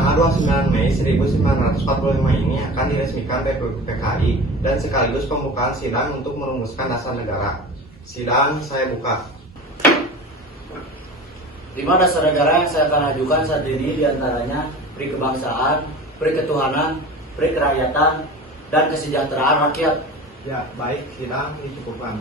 tanggal 29 Mei 1945 ini akan diresmikan PKI dan sekaligus pembukaan sidang untuk merumuskan dasar negara. Sidang saya buka. 5 dasar negara yang saya akan ajukan saat ini diantaranya peri kebangsaan, peri ketuhanan, peri kerakyatan, dan kesejahteraan rakyat. Ya, baik, sidang dicukupkan.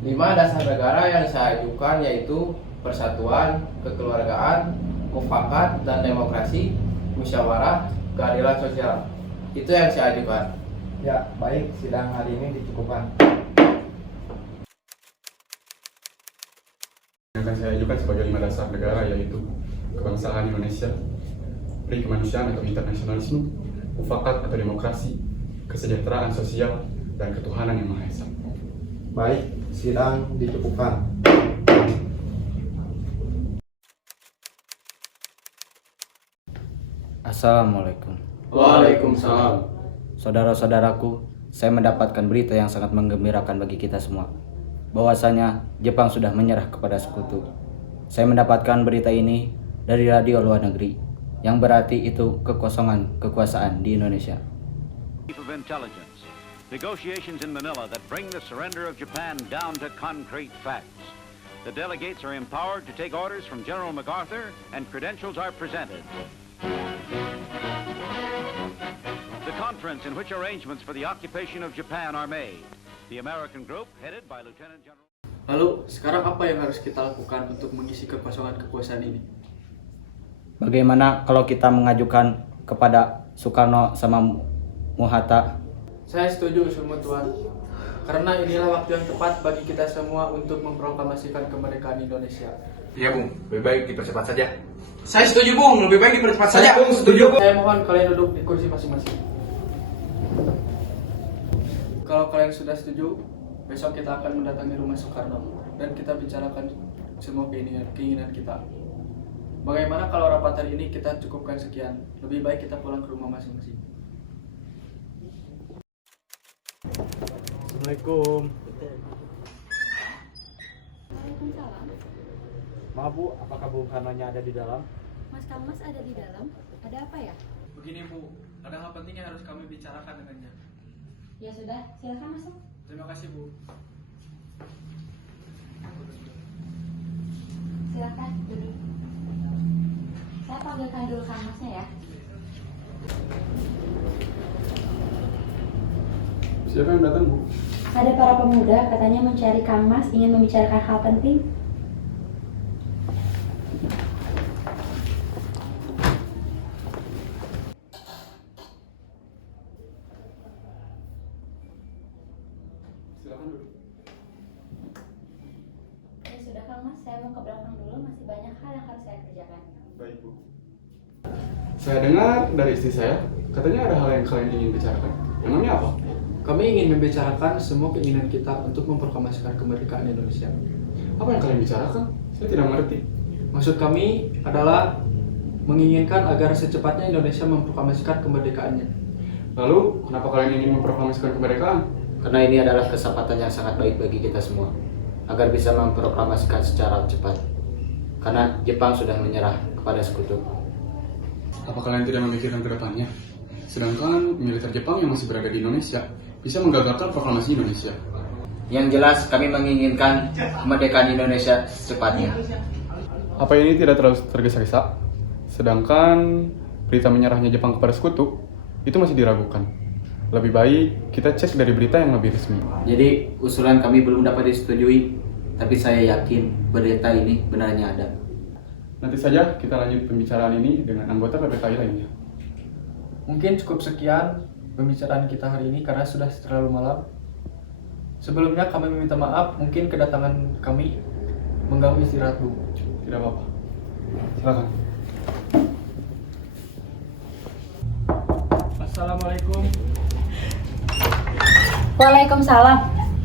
Lima dasar negara yang saya ajukan yaitu persatuan, kekeluargaan, mufakat dan demokrasi, musyawarah, keadilan sosial. Itu yang saya ajukan. Ya, baik, sidang hari ini dicukupkan. Yang akan saya ajukan sebagai 5 dasar negara yaitu kebangsaan Indonesia, peri kemanusiaan atau internasionalisme, mufakat atau demokrasi, kesejahteraan sosial, dan ketuhanan yang Maha Esa. Baik, sidang dicukupkan. Assalamualaikum. Waalaikumsalam. Saudara-saudaraku, saya mendapatkan berita yang sangat menggembirakan bagi kita semua. Bahwasanya Jepang sudah menyerah kepada sekutu. Saya mendapatkan berita ini dari radio luar negeri, yang berarti itu kekosongan kekuasaan di Indonesia. Chief of Intelligence. Negotiations in Manila that bring the surrender of Japan down to concrete facts. The delegates are empowered to take orders from General MacArthur and credentials are presented. The conference in which arrangements for the occupation of Japan are made. The American group, headed by Lieutenant General. Lalu, sekarang apa yang harus kita lakukan untuk mengisi kekosongan kekuasaan ini? Bagaimana kalau kita mengajukan kepada Soekarno sama Muhatta? Saya setuju semua Tuan. Karena inilah waktu yang tepat bagi kita semua untuk memproklamasikan kemerdekaan Indonesia. Iya Bung, lebih baik dipercepat saja. Saya setuju Bung, lebih baik dipercepat saja. Bung, setuju Bung. Saya mohon kalian duduk di kursi masing-masing. Kalau kalian sudah setuju, besok kita akan mendatangi rumah Soekarno dan kita bicarakan semua keinginan kita. Bagaimana kalau rapat hari ini kita cukupkan sekian? Lebih baik kita pulang ke rumah masing-masing. Assalamualaikum. Waalaikumsalam. Maaf Bu, apakah Bung Karnonya ada di dalam? Mas Kamas ada di dalam. Ada apa ya? Begini Bu, ada hal penting yang harus kami bicarakan dengannya. Ya sudah, silakan masuk. Terima kasih Bu. Silakan duduk. Saya panggilkan dulu Kang Masnya ya. Siapa yang datang, Bu? Ada para pemuda katanya mencari Kang Mas, ingin membicarakan hal penting. Silakan dulu. Ya sudah Kang Mas, saya mau ke belakang dulu, masih banyak hal yang harus saya kerjakan. Baik, Bu. Saya dengar dari istri saya, katanya ada hal yang kalian ingin bicarakan. Emangnya apa? Kami ingin membicarakan semua keinginan kita untuk memproklamasikan kemerdekaan Indonesia. Apa yang kalian bicarakan? Saya tidak mengerti. Maksud kami adalah menginginkan agar secepatnya Indonesia memproklamasikan kemerdekaannya. Lalu, kenapa kalian ingin memproklamasikan kemerdekaan? Karena ini adalah kesempatan yang sangat baik bagi kita semua, agar bisa memproklamasikan secara cepat. Karena Jepang sudah menyerah kepada sekutu. Apa kalian tidak memikirkan ke depannya? Sedangkan militer Jepang yang masih berada di Indonesia bisa menggagalkan proklamasi Indonesia. Yang jelas kami menginginkan kemerdekaan Indonesia secepatnya. Apa ini tidak terlalu tergesa-gesa? Sedangkan berita menyerahnya Jepang kepada sekutu itu masih diragukan. Lebih baik kita cek dari berita yang lebih resmi. Jadi usulan kami belum dapat disetujui, tapi saya yakin berita ini benarnya ada. Nanti saja kita lanjut pembicaraan ini dengan anggota PPKI lainnya. Mungkin cukup sekian pembicaraan kita hari ini karena sudah terlalu malam. Sebelumnya kami meminta maaf, mungkin kedatangan kami mengganggu istirahat Bu. Tidak apa-apa. Silakan. Assalamualaikum. Waalaikumsalam.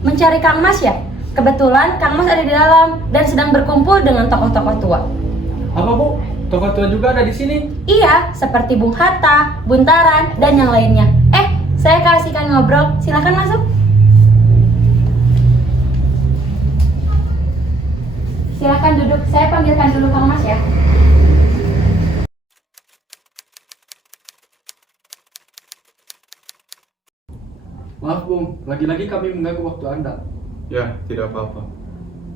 Mencari Kang Mas ya? Kebetulan Kang Mas ada di dalam dan sedang berkumpul dengan tokoh-tokoh tua. Apa Bu? Tokoh tua juga ada di sini? Iya, seperti Bung Hatta, Buntaran, dan yang lainnya. Saya kasihkan ngobrol, silakan masuk. Silakan duduk. Bung, lagi-lagi kami mengganggu waktu Anda. Ya, tidak apa-apa.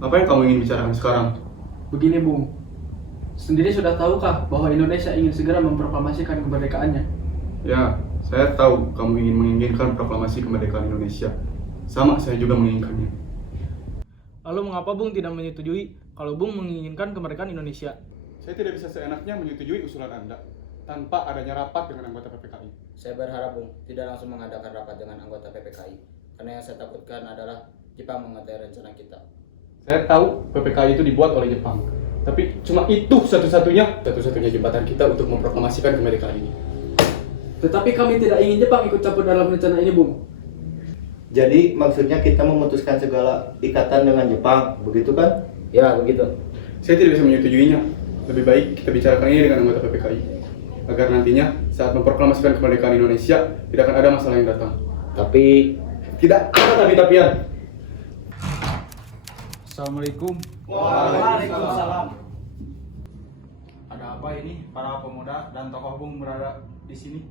Apa yang kamu ingin bicarakan sekarang? Begini Bung, sendiri sudah tahukah bahwa Indonesia ingin segera memproklamasikan kemerdekaannya? Ya, saya tahu kamu ingin menginginkan proklamasi kemerdekaan Indonesia. Sama, saya juga menginginkannya. Lalu mengapa Bung tidak menyetujui kalau Bung menginginkan kemerdekaan Indonesia? Saya tidak bisa seenaknya menyetujui usulan Anda tanpa adanya rapat dengan anggota PPKI. Saya berharap Bung tidak langsung mengadakan rapat dengan anggota PPKI, karena yang saya takutkan adalah Jepang mengetahui rencana kita. Saya tahu PPKI itu dibuat oleh Jepang, tapi cuma itu satu-satunya jembatan kita untuk memproklamasikan kemerdekaan ini. Tetapi kami tidak ingin Jepang ikut campur dalam rencana ini Bung. Jadi maksudnya kita memutuskan segala ikatan dengan Jepang, begitu kan? Ya, begitu. Saya tidak bisa menyetujuinya. Lebih baik kita bicarakan ini dengan anggota PPKI, agar nantinya saat memproklamasikan kemerdekaan Indonesia tidak akan ada masalah yang datang. Tapi Tidak ada tapi-tapian. Assalamualaikum. Waalaikumsalam. Ada apa ini para pemuda dan tokoh Bung berada di sini?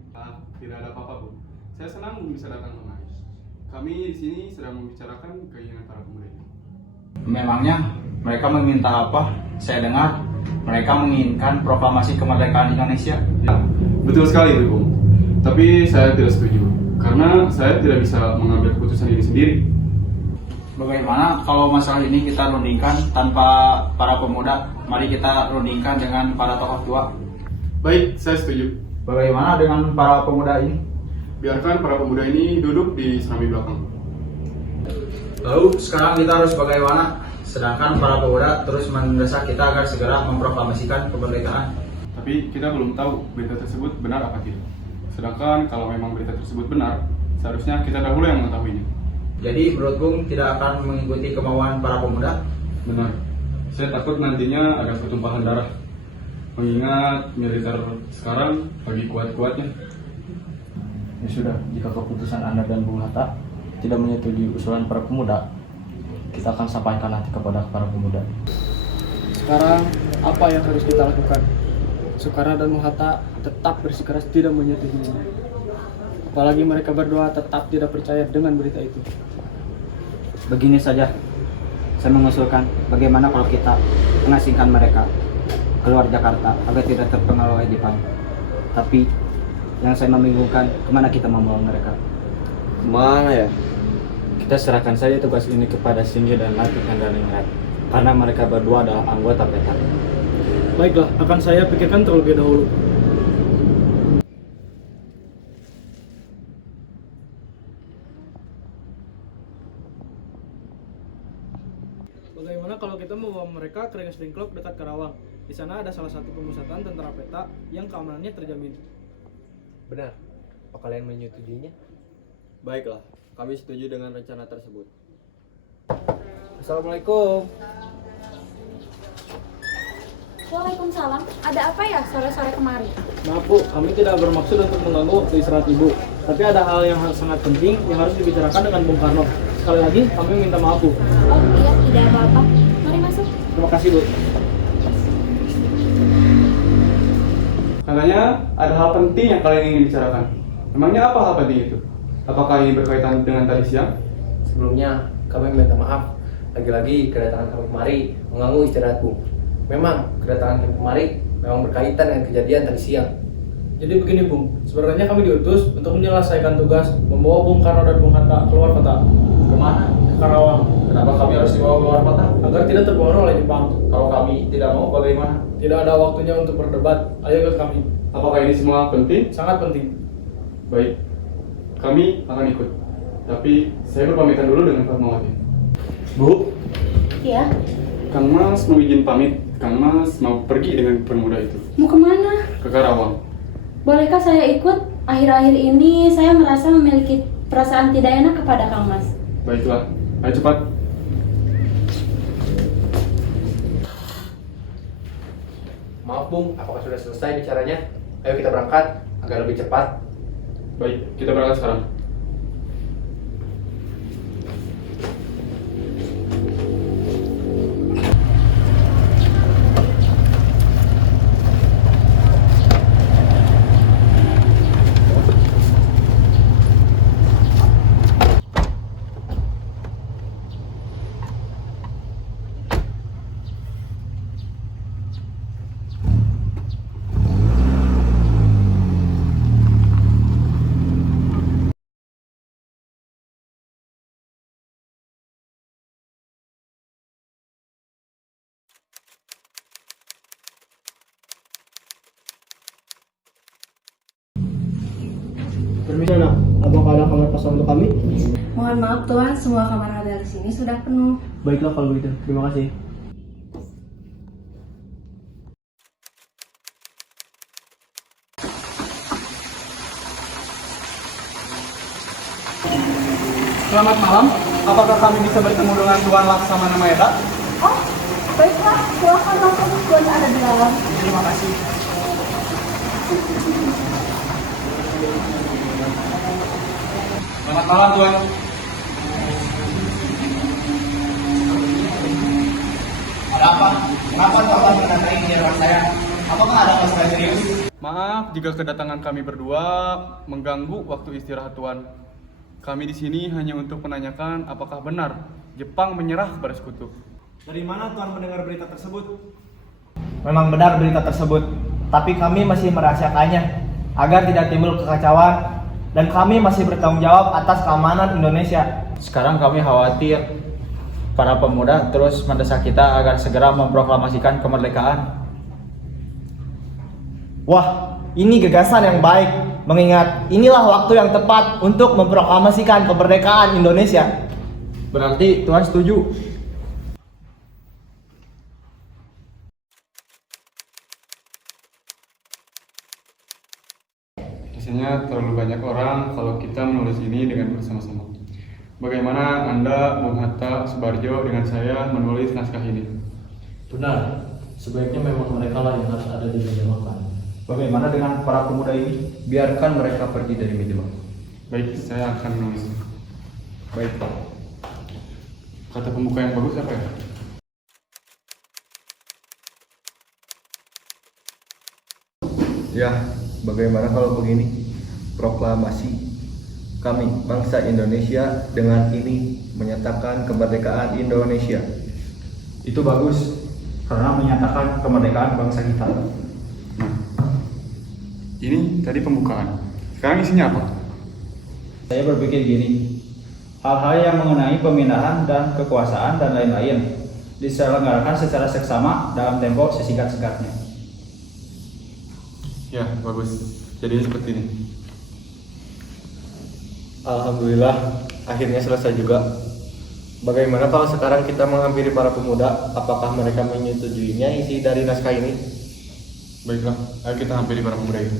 Tidak ada apa-apa, Bu. Saya senang bisa datang kemari. Kami di sini sedang membicarakan keinginan para pemuda ini. Memangnya mereka meminta apa? Saya dengar mereka menginginkan proklamasi kemerdekaan Indonesia. Ya, betul sekali itu, Bung. Tapi saya tidak setuju, karena saya tidak bisa mengambil keputusan ini sendiri. Bagaimana kalau masalah ini kita rundingkan tanpa para pemuda? Mari kita rundingkan dengan para tokoh tua. Baik, saya setuju. Bagaimana dengan para pemuda ini? Biarkan para pemuda ini duduk di serambi belakang. Lalu sekarang kita harus bagaimana? Sedangkan para pemuda terus mendesak kita agar segera memproklamasikan kemerdekaan. Tapi kita belum tahu berita tersebut benar apa tidak. Sedangkan kalau memang berita tersebut benar, seharusnya kita dahulu yang mengetahuinya. Jadi menurut Bung tidak akan mengikuti kemauan para pemuda? Benar. Saya takut nantinya ada pertumpahan darah. Mengingat militer sekarang lagi kuat-kuatnya. Ya sudah, jika keputusan Anda dan Bung Hatta tidak menyetujui usulan para pemuda, kita akan sampaikan nanti kepada para pemuda. Sekarang apa yang harus kita lakukan? Soekarno dan Bung Hatta tetap bersikeras tidak menyetujuinya. Apalagi mereka berdua tetap tidak percaya dengan berita itu. begini saja, saya mengusulkan bagaimana kalau kita mengasingkan mereka keluar Jakarta agar tidak terpengaruh oleh Jepang. Tapi yang saya membingungkan, kemana kita membawa mereka? Kemana ya? Kita serahkan saja tugas ini kepada Shinji dan Latif dan Ningrat, karena mereka berdua adalah anggota PETA. Baiklah, akan saya pikirkan terlebih dahulu. Bagaimana kalau kita membawa mereka ke Rengas Dengklok dekat Karawang? Di sana ada salah satu pemusatan tentara PETA yang keamanannya terjamin. Benar. Apa kalian menyetujuinya? Baiklah, kami setuju dengan rencana tersebut. Assalamualaikum. Waalaikumsalam. Ada apa ya sore-sore kemari? Maaf Bu, kami tidak bermaksud untuk mengganggu waktu istirahat Ibu. Tapi ada hal yang sangat penting yang harus dibicarakan dengan Bung Karno. Sekali lagi, kami minta maaf Bu. Oh iya, tidak apa-apa. Mari masuk. Terima kasih Bu. Katanya ada hal penting yang kalian ingin bicarakan. Emangnya apa hal penting itu? Apakah ini berkaitan dengan tadi siang? Sebelumnya, kami minta maaf. Lagi-lagi kedatangan kami kemari mengganggu istirahatku. Memang kedatangan kami kemari memang berkaitan dengan kejadian tadi siang. Jadi begini Bung, sebenarnya kami diutus untuk menyelesaikan tugas membawa Bung Karno dan Bung Hatta keluar kota. Kemana? Ke Karawang. Kenapa kami harus dibawa keluar kota? Agar tidak terpengaruh oleh Jepang. Kalau kami tidak mau bagaimana? Tidak ada waktunya untuk berdebat. Ayo ke kami. Apakah ini semua penting? Sangat penting. Baik, kami akan ikut. Tapi saya berpamitan dulu dengan Fatmawati. Bu, Iya. Kang Mas mau izin pamit. Kang Mas mau pergi dengan pemuda itu Mau kemana? ke Karawang. Bolehkah saya ikut? Akhir-akhir ini saya merasa memiliki perasaan tidak enak kepada Kang Mas. Baiklah, ayo cepat. Maaf Bung, apakah sudah selesai bicaranya? Ayo kita berangkat agar lebih cepat. Baik, kita berangkat sekarang. Permisi nak, apakah ada kamar kosong untuk kami? Mohon maaf Tuan, semua kamar hotel di sini sudah penuh. Baiklah kalau begitu, terima kasih. Selamat malam, apakah kami bisa bertemu dengan Tuan Laksamana Maeda? Oh, baiklah, silakan masuk, Tuan ada di dalam. Terima kasih. Selamat malam Tuan. Ada apa? Kenapa Bapak mendatangi kediaman saya? Apakah ada masalah serius? Maaf jika kedatangan kami berdua mengganggu waktu istirahat Tuan. Kami di sini hanya untuk menanyakan apakah benar Jepang menyerah kepada sekutu. Dari mana Tuan mendengar berita tersebut? Memang benar berita tersebut, tapi kami masih merahasiakannya agar tidak timbul kekacauan dan kami masih bertanggung jawab atas keamanan Indonesia. Sekarang kami khawatir para pemuda terus mendesak kita agar segera memproklamasikan kemerdekaan. Wah, ini gagasan yang baik, mengingat inilah waktu yang tepat untuk memproklamasikan kemerdekaan Indonesia. Berarti Tuan setuju? Rasanya terlalu banyak orang kalau kita menulis ini dengan bersama-sama. Bagaimana Anda, Bung Hatta, Subarjo, dengan saya menulis naskah ini? Benar, sebaiknya memang mereka lah yang harus ada di meja makan. Bagaimana dengan para pemuda ini? Biarkan mereka pergi dari meja makan. Baik, saya akan menulis. Baik Pak. Kata pembuka yang bagus apa ya? Ya, bagaimana kalau begini? Proklamasi. Kami, bangsa Indonesia, dengan ini menyatakan kemerdekaan Indonesia. Itu bagus, karena menyatakan kemerdekaan bangsa kita. Ini tadi pembukaan. Sekarang isinya apa? Saya berpikir gini, hal-hal yang mengenai pemindahan dan kekuasaan dan lain-lain diselenggarakan secara seksama dalam tempo sesingkat-singkatnya. Ya, bagus. Jadi seperti ini. Alhamdulillah, akhirnya selesai juga. Bagaimana kalau sekarang kita menghampiri para pemuda? Apakah mereka menyetujuinya isi dari naskah ini? Baiklah, ayo kita hampiri para pemuda itu.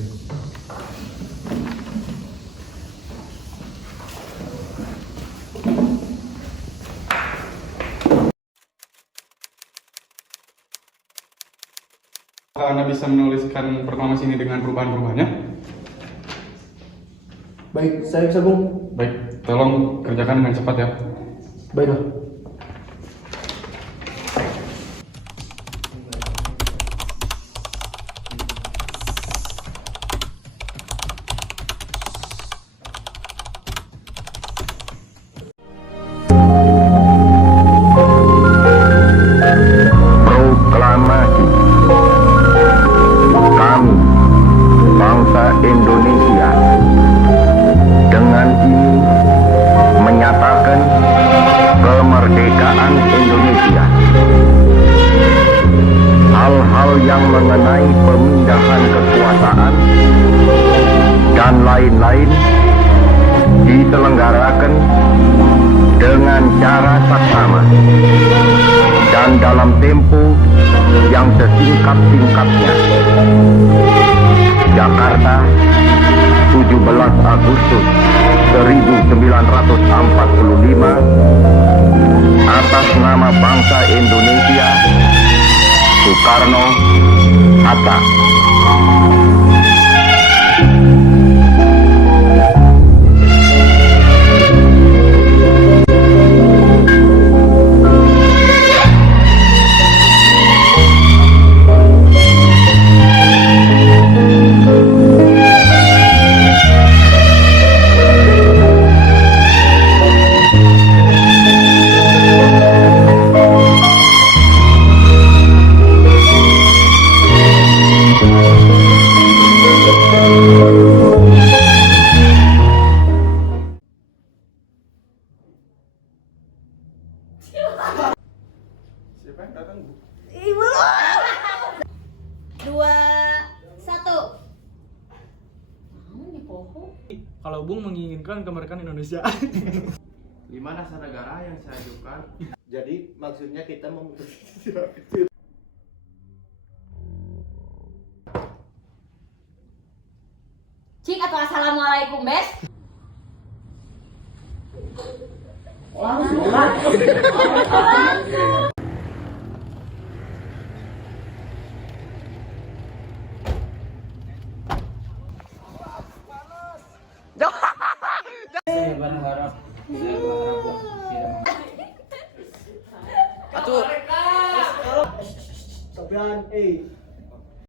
Apakah Anda bisa menuliskan proklamasi ini dengan perubahan-perubahannya? Baik, saya bisa Bung. Baik, tolong kerjakan dengan cepat ya. Baiklah. Proklamasi. Kami, bangsa Indonesia, dengan ini menyatakan kemerdekaan Indonesia. Hal-hal yang mengenai pemindahan kekuasaan dan lain-lain diselenggarakan dengan cara saksama dan dalam tempo yang sesingkat-singkatnya. Jakarta, 17 Agustus 1945, atas nama bangsa Indonesia, Soekarno Hatta. Siapa yang datang, Bu? Ibu. 2, 1. Kalau kalau Bung menginginkan kemerdekaan Indonesia. 5 dasar negara yang saya ajukan. Jadi maksudnya kita memutus Cik atau assalamualaikum, Bes? Saya berharap Sopian,